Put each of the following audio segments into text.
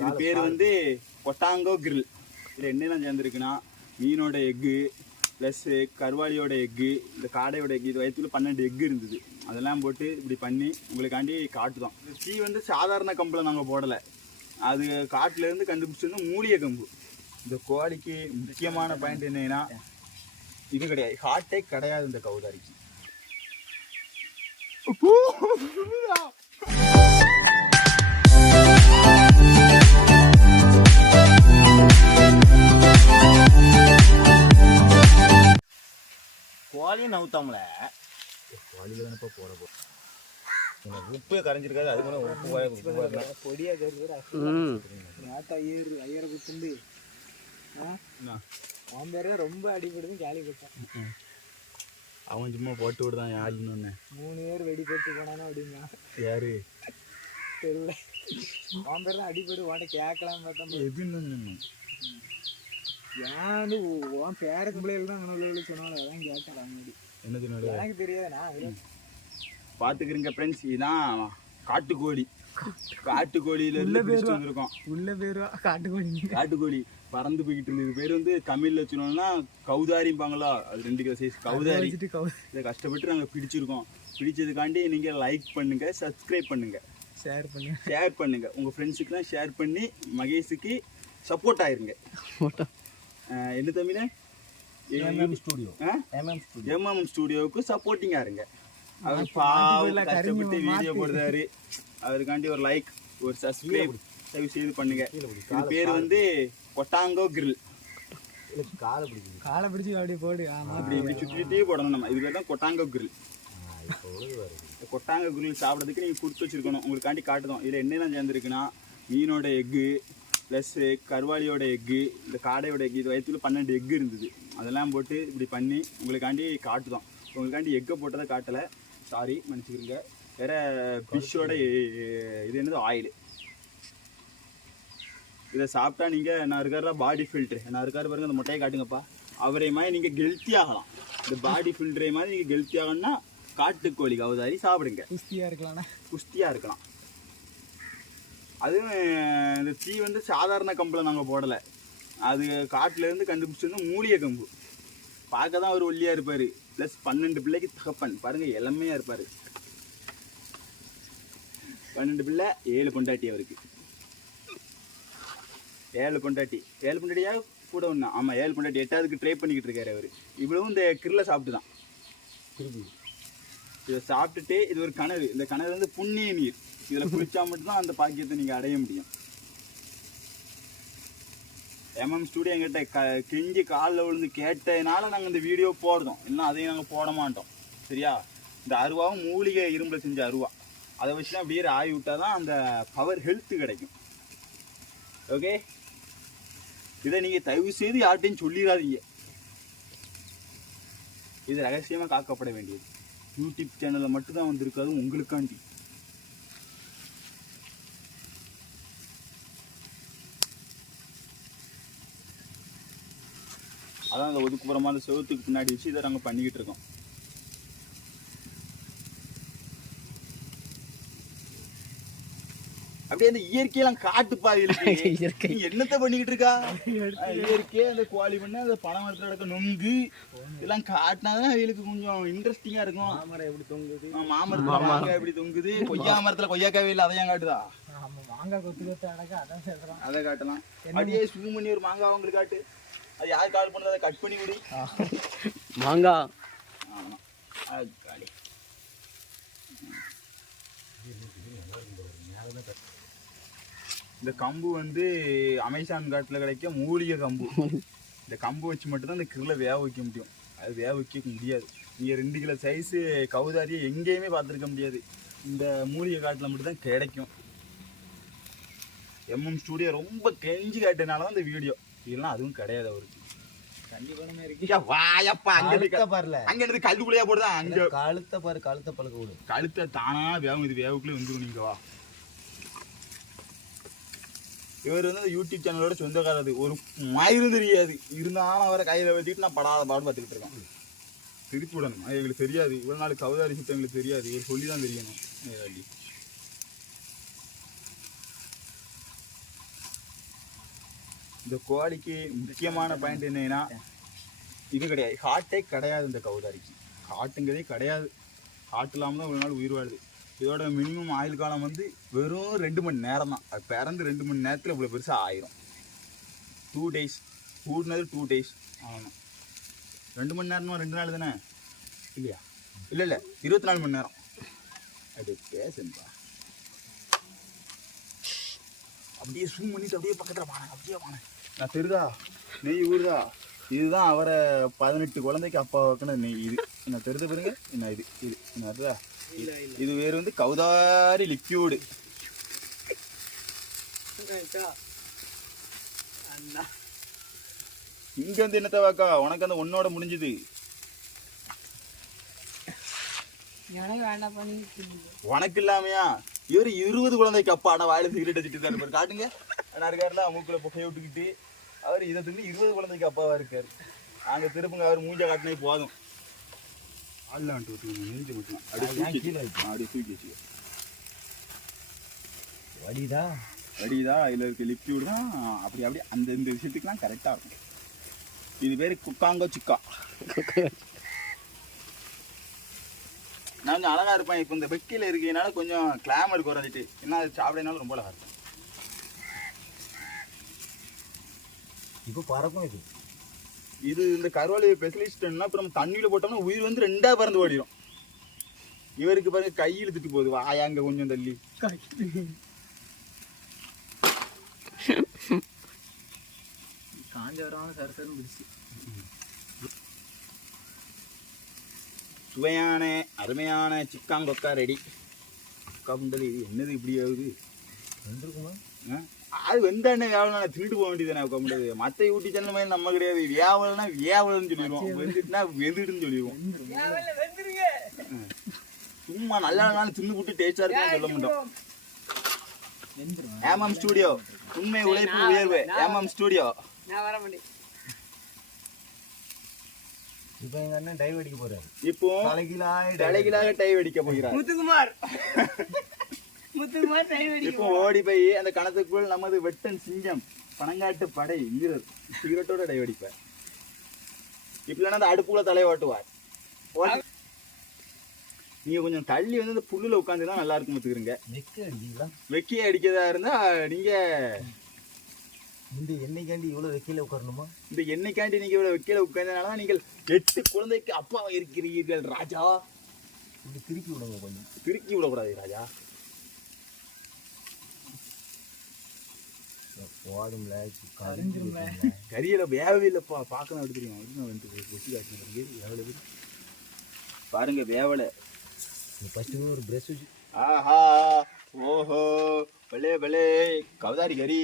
இது பேர் வந்து கொட்டாங்கோ கிரில். இதில் என்னெல்லாம் சேர்ந்துருக்குன்னா மீனோட எக்கு ப்ளஸ் கருவாளியோட எக்கு இந்த காடையோட எக்கு இது வயிற்றுல பன்னெண்டு எக்கு இருந்தது. அதெல்லாம் போட்டு இப்படி பண்ணி உங்களுக்காண்டி காட்டுதான் இந்த டீ வந்து சாதாரண கம்பில் நாங்கள் போடலை. அது காட்டுலேருந்து கண்டுபிடிச்சது வந்து மூலிகை கம்பு. இந்த கோழிக்கு முக்கியமான பாயிண்ட் என்னன்னா இது கிடையாது. ஹார்ட்டே கிடையாது இந்த கவுதாரிக்கு. கோழியும் நவுத்தாமல. கோழியில் தானப்பா போட போ உப்பு கரைஞ்சிருக்காது. அது கூட உப்பு வாய் உப்பு வாய் பொடியா கருதுரா நாத்தா ஐயர் ஐயரை குத்துண்டு? அவன் பேர ரொம்ப அடிபடுது கேள்விப்பட்டேன் அவன் சும்மா போட்டு விடுதான் யாருன்னு மூணு பேர் வெடி போட்டு போனானோ அப்படின்னா. யாரு? தெருவில் அவன் பேர் தான் அடிபடு உன்ட்ட கேட்கலாம் பார்த்தா. எதுன்னு ஏன் உன் பேரக்கு பிள்ளைகள் தான் அங்கே சொன்னாலும் அதான் கேட்டேன் முன்னாடி. என்ன எனக்கு தெரியாது நான் பார்த்துக்கிறீங்க ஃப்ரெண்ட்ஸ் இதுதான் காட்டுக்கோழி. காட்டுக்கோழியில இருந்து பிடிச்சிட்டு வந்திருக்கோம். உள்ள பேருவா? காட்டுக்கோழி. காட்டுக்கோழி பறந்து போய்கிட்டு இருந்தது. பேர் வந்து தமிழ்ல வச்சுனோம்னா கௌதாரிம்பாங்களா? அது ரெண்டு கிலோ சைஸ் கௌதாரி. இதை கஷ்டப்பட்டு நாங்கள் பிடிச்சிருக்கோம். பிடிச்சதுக்காண்டி நீங்க லைக் பண்ணுங்க சப்ஸ்கிரைப் பண்ணுங்க. ஷேர் பண்ணு ஷேர் பண்ணுங்க. உங்க ஃப்ரெண்ட்ஸுக்குலாம் ஷேர் பண்ணி மகேஷுக்கு சப்போர்ட் ஆயிருங்க. என்ன ஸ்டூடியோ ஆ? எம்எம் ஸ்டூடியோ எம்எம் ஸ்டூடியோவுக்கு சப்போர்ட்டிங்காக இருங்க. அவர் பாவம் கஷ்டப்பட்டு வீடியோ. போடுறாரு. அவருக்காண்டி ஒரு லைக் ஒரு சப்ஸ்கிரைப் தயவு செய்து பண்ணுங்க. இது பேர் வந்து கொட்டாங்கோ கிரில் காலை பிடிக்குது. காலை பிடிச்சி அப்படியே போடு. ஆமா அப்படி இப்படி சுற்றிட்டே போடணும் நம்ம. இது பேர் தான் கொட்டாங்கோ கிரில் கொட்டாங்கோ கிரில் சாப்பிட்றதுக்கு நீங்கள் கொடுத்து வச்சிருக்கணும். உங்களுக்காண்டி காட்டுதோம். இதில் என்னெல்லாம் சேர்ந்துருக்குன்னா மீனோட எக்கு ப்ளஸ் கருவாளியோட எக்கு இந்த காடையோட எக்கு இது வயிற்றுல பன்னெண்டு எக்கு இருந்தது. அதெல்லாம் போட்டு இப்படி பண்ணி உங்களுக்காண்டி காட்டுதோம் உங்களுக்காண்டி எக்கை போட்டதை காட்டலை. சாரி மன்னிச்சுக்கிறீங்க வேற ஃபிஷ்ஷோட இது என்னது? ஆயில் இதை சாப்பிட்டா நீங்கள் நான் இருக்கிற பாடி ஃபில்ட்ரு நான் இருக்காரு பாருங்க அந்த முட்டையை காட்டுங்கப்பா. அவரை மாதிரி நீங்கள் கெல்த்தி ஆகலாம். இந்த பாடி ஃபில்டரை மாதிரி நீங்கள் கெல்த்தி ஆகணும்னா காட்டுக்கோழி கவுதாரி சாப்பிடுங்க. குஸ்தியா இருக்கலாம்னா குஸ்தியாக இருக்கலாம். அதுவும் இந்த தீ வந்து சாதாரண கம்பில் நாங்கள் போடலை. அது காட்டிலேருந்து கண்டுபிடிச்சிருந்தோம் வந்து மூலிகை கம்பு. பார்க்க தான் அவர் ஒல்லியாக இருப்பார். ப்ளஸ் பன்னெண்டு பிள்ளைக்கு தகப்பன். பாருங்கள் இளமையாக இருப்பார். பன்னெண்டு பிள்ளை ஏழு பொண்டாட்டி அவருக்கு. ஏழு பொண்டாட்டி. ஏழு பொண்டாட்டியா கூட ஒன்று ஆமாம் ஏழு பொண்டாட்டி. எட்டாவதுக்கு ட்ரை பண்ணிக்கிட்டு இருக்காரு அவர். இவ்வளவும் இந்த கிரில்லை சாப்பிட்டு தான் இதை சாப்பிட்டுட்டு இது ஒரு கனவு. இந்த கனவு வந்து புண்ணிய நீர். இதில் குளிச்சா மட்டும்தான் அந்த பாக்கியத்தை நீங்கள் அடைய முடியும். எம்எம் ஸ்டூடியோ எங்கிட்ட க கெஞ்சி காலில் விழுந்து கேட்டதுனால நாங்கள் இந்த வீடியோ போடுறோம். இல்லைனா அதையும் நாங்கள் போட மாட்டோம். சரியா? இந்த அருவாவும் மூலிகை இரும்பில் செஞ்ச அருவா. அதை வச்சு தான் அப்படியே ஆய் விட்டால் தான் அந்த பவர் ஹெல்த்து கிடைக்கும். ஓகே இதை நீங்கள் தயவு செய்து யார்கிட்டையும் சொல்லிடாதீங்க. இது ரகசியமாக காக்கப்பட வேண்டியது. யூடியூப் சேனலில் மட்டும்தான் வந்திருக்காது உங்களுக்காண்டி. அதான் அந்த ஒதுக்குப்புறமா அந்த செவத்துக்கு பின்னாடி வச்சு இதை நாங்கள் பண்ணிக்கிட்டு இருக்கோம். அப்படியே அந்த இயற்கையெல்லாம் இயற்கை. நீ என்னத்த பண்ணிக்கிட்டு இருக்கா? இயற்கையே. அந்த கோழி பண்ண அந்த பனை மரத்தில் நடக்க நொங்கு இதெல்லாம் காட்டினாதான் அவங்களுக்கு கொஞ்சம் இன்ட்ரெஸ்டிங்கா இருக்கும். தாமரை எப்படி தொங்குது? மாமரத்துல மாங்காய் எப்படி தொங்குது? கொய்யா மரத்துல கொய்யாக்காவே இல்லை அதையும் காட்டுதா? ஆமா மாங்காய் கொத்து கொத்து அடக்க அதான் சொல்றான். அதை காட்டலாம். அப்படியே zoom பண்ணி ஒரு மாங்காய் அவங்களுக்கு காட்டு. அது யார் கால் பண்ணது அதை கட் பண்ணி விடு. மாங்காய் ஆமா. அது காலி. இந்த கம்பு வந்து அமேசான் காட்டில் கிடைக்க மூலிகை கம்பு. இந்த கம்பு வச்சு மட்டும்தான் இந்த கிரில வேக வைக்க முடியும். அது வேக வைக்க முடியாது. நீங்கள் ரெண்டு கிலோ சைஸு கவுதாரியை எங்கேயுமே பார்த்துருக்க முடியாது. இந்த மூலிகை காட்டில் மட்டும்தான் கிடைக்கும். எம்எம் ஸ்டூடியோ ரொம்ப கெஞ்சி காட்டினால தான் இந்த வீடியோ இல்லைன்னா அதுவும் கிடையாது அவருக்கு. கழுத்த பாரு கழுத்த பழுக்க விடு கழுத்தை தானா வேகும் இது வேவுக்குள்ளே வந்துடும் நீங்க வா. இவர் வந்து யூடியூப் சேனலோட சொந்தக்காரது ஒரு மயிரும் தெரியாது. இருந்தாலும் அவரை கையில வச்சுட்டு நான் படாத பாடு பார்த்துக்கிட்டு இருக்கேன். திருப்பி விடணும்? எங்களுக்கு தெரியாது. இவ்வளவு நாள் கவுதாரி சுத்தம் எங்களுக்கு தெரியாது. இவர் சொல்லி தான் தெரியணும் ஏதாண்டி. இந்த கோழிக்கு முக்கியமான பாயிண்ட் என்னன்னா இது கிடையாது. ஹார்ட்டே கிடையாது இந்த கவுதாரிக்கு ஹார்ட்டுங்கிறதே கிடையாது. ஹார்ட் இல்லாமல் தான் ஒரு நாள் உயிர் வாழுது. இதோட மினிமம் ஆயுள் காலம் வந்து வெறும் ரெண்டு மணி நேரம் தான். அது பிறந்து ரெண்டு மணி நேரத்தில் இவ்வளோ பெருசாக ஆயிரும். டூ டேஸ் கூடினது டூ டேஸ் ஆகணும் ரெண்டு மணி நேரமா ரெண்டு நாள் தானே? இல்லையா? இல்லை இல்லை. இருபத்தி நாலு மணி நேரம். அது பேசுப்பா அப்படியே ஸ்விம் பண்ணிட்டு அப்படியே பக்கத்தில் வாங்க அப்படியே வாங்க. நான் தெருதா நெய் ஊறுதா இதுதான் அவரை பதினெட்டு குழந்தைக்கு அப்பா வைக்கின நெய் இது. என்ன தெரிஞ்ச பாருங்க என்ன இது இது. என்ன அதுதா இது வேறு வந்து கௌதாரி லிக்யூடு இங்க வந்து என்னத்த வாக்கா? உனக்கு அந்த ஒன்னோட முடிஞ்சுது. எனக்கு வேண்டாம் பண்ணி உனக்கு இல்லாமையா? இவர் இருபது குழந்தைக்கு அப்பா ஆனா வாயில சிகரெட் வச்சுட்டு தான் இருப்பாரு காட்டுங்க. நான் இருக்காருல மூக்குல புகைய விட்டுக்கிட்டு. அவர் இதை திண்டு இருபது குழந்தைக்கு அப்பாவா இருக்காரு. நாங்க திருப்புங்க அவர் மூஞ்ச காட்டினே போதும். ஆள்ல வந்துட்டு விட்டுருங்க நெஞ்சு மட்டும் அப்படியே கீழே. அப்படியே தூக்கி வச்சு வடிதா வடிதா இதுல இருக்க லிக்யூட் தான் அப்படி அப்படியே அந்த இந்த விஷயத்துக்குலாம் கரெக்டா இருக்கும். இது பேரு குக்காங்கோ சிக்கா. நான் கொஞ்சம் அழகா இருப்பேன். இப்போ இந்த வெக்கில இருக்கனால கொஞ்சம் கிளாமர் குறைஞ்சிட்டு என்ன அது சாப்பிடனாலும் ரொம்ப அழகா இருக்கும். இப்போ பறக்கும் இது. இது இந்த கருவாளி ஸ்பெஷலிஸ்ட்னா அப்புறம் தண்ணியில போட்டோம்னா உயிர் வந்து ரெண்டா பறந்து ஓடிடும் இவருக்கு பாருங்க கை இழுத்துட்டு போகுது. வாயாங்க கொஞ்சம் தள்ளி. காஞ்ச வரவங்க சர சரன்னு பிடிச்சி. சுவையான அருமையான சிக்காங்கொக்கா ரெடி. கவுண்டல் இது என்னது இப்படி ஆகுது? அது வெந்தானே வேவலாம் தின்னுட்டு போக வேண்டியதானே கவுண்டது மற்ற ஊட்டி சேனல் மாதிரி நம்ம கிடையாது. வேவல்னா வேவல்னு சொல்லிடுவோம். வெந்துட்டுனா வெந்துட்டுன்னு சொல்லிடுவோம். சும்மா நல்லா நாள் தின்னு போட்டு டேஸ்டா இருக்குன்னு சொல்ல மாட்டோம். ஏமாம் ஸ்டூடியோ உண்மை உழைப்பு உயர்வு. ஏமாம் ஸ்டூடியோ இப்போ எங்க அண்ணன் டைவ் அடிக்க போறாரு. இப்போ தலைகீழாய் தலைகீழாக டை வெடிக்க போகிறார். முத்துக்குமார். இப்போ ஓடி போய் அந்த கணத்துக்குள் நமது வெட்டன் சிங்கம் பனங்காட்டு படை வீரர் சிகரெட்டோட டை வெடிப்பார் இப்ப இல்லைன்னா அந்த அடுப்புல தலையை ஓட்டுவார். ஓட்டி- நீங்க கொஞ்சம் தள்ளி வந்து அந்த புல்லுல உட்காந்துதான் நல்லா இருக்கும் பார்த்துக்கிறீங்க வெக்கிய அடிக்கிறதா இருந்தா நீங்க இந்த எண்ணெய்க்காண்டி இவ்வளோ வெக்கையில உட்காரணுமா? இந்த எண்ணெய்க்காண்டி நீங்க இவ்வளவு வெக்கையில உட்கார்ந்தனால நீங்கள் எட்டு குழந்தைக்கு அப்பா இருக்கிறீர்கள் ராஜா. இப்படி திருப்பி விடுங்க கொஞ்சம். திருக்கி விடக்கூடாது ராஜா. போதும்ல கரைஞ்சிரும்ல. கரியல வேகவே இல்லப்பா. பார்க்கணும் தெரியும் இன்னும் வந்து கொசி காட்டின பிறகு எவ்வளவு? பாருங்க வேவலை. ஃபர்ஸ்ட் ஒரு பிரஷ் வச்சு. ஆஹா ஓஹோ பலே பலே கவுதாரி கறி.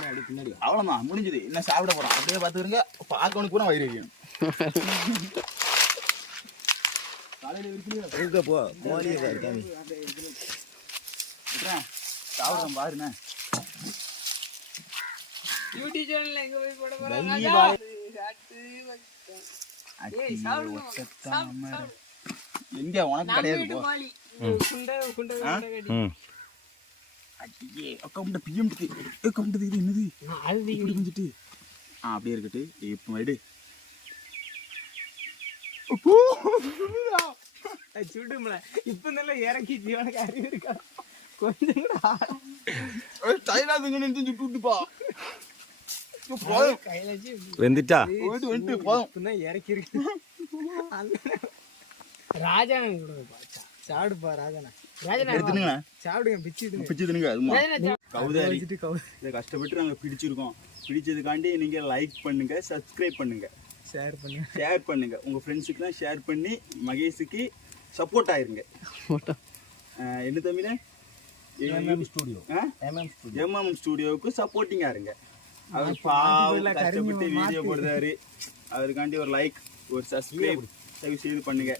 அப்படி பின்னாடி அவ்வளோதான் முடிஞ்சது. என்ன சாப்பிட போறோம். அப்படியே பார்த்துக்கிறங்க. பார்க்கணும் கூட வயிறு வைக்கணும் காலையில இருக்கிறீங்க இருக்க போ. கோழியை காமி சாப்பிட்றோம் பாருண்ணே சேனல்ல எங்க போய் போட போறாங்க. எங்க உனக்கு கிடையாது போ. குண்டை குண்டை? குண்டை அக்கௌண்ட் அக்கௌண்ட் இது என்னது? இப்படி ஆ அப்படியே இருக்கட்டு. இப்போ எடு சுடும்ல இப்ப நல்லா இறக்கி ஜீவனுக்கு அறிவு இருக்கா? கொஞ்சம் ஆட தைலாதுங்க நின்று சுட்டு விட்டுப்பா வெந்துட்டா போயிட்டு வந்துட்டு போதும் இறக்கி இருக்கு சா- சாப்பிடுப்பா ராஜானா ராஜானா சாப்பிடுங்க பிச்சுடுங்க பிச்சு தினுங்க அதுமா கவுதாரி இதை கஷ்டப்பட்டு நாங்கள் பிடிச்சிருக்கோம் பிடிச்சதுக்காண்டி நீங்கள் லைக் பண்ணுங்க சப்ஸ்கிரைப் பண்ணுங்க ஷேர் பண்ணுங்க ஷேர் பண்ணுங்க உங்க ஃப்ரெண்ட்ஸுக்குலாம் ஷேர் பண்ணி மகேஷுக்கு சப்போர்ட் ஆயிருங்க என்ன தமிழ MM studio MM studio MM ஸ்டுடியோவுக்கு சப்போர்ட்டிங்கா இருங்க. அவர் பாவம் கஷ்டப்பட்டு வீடியோ. போடுறாரு. அவருக்காண்டி ஒரு லைக் ஒரு சப்ஸ்கிரைப் தயவு செய்து பண்ணுங்க.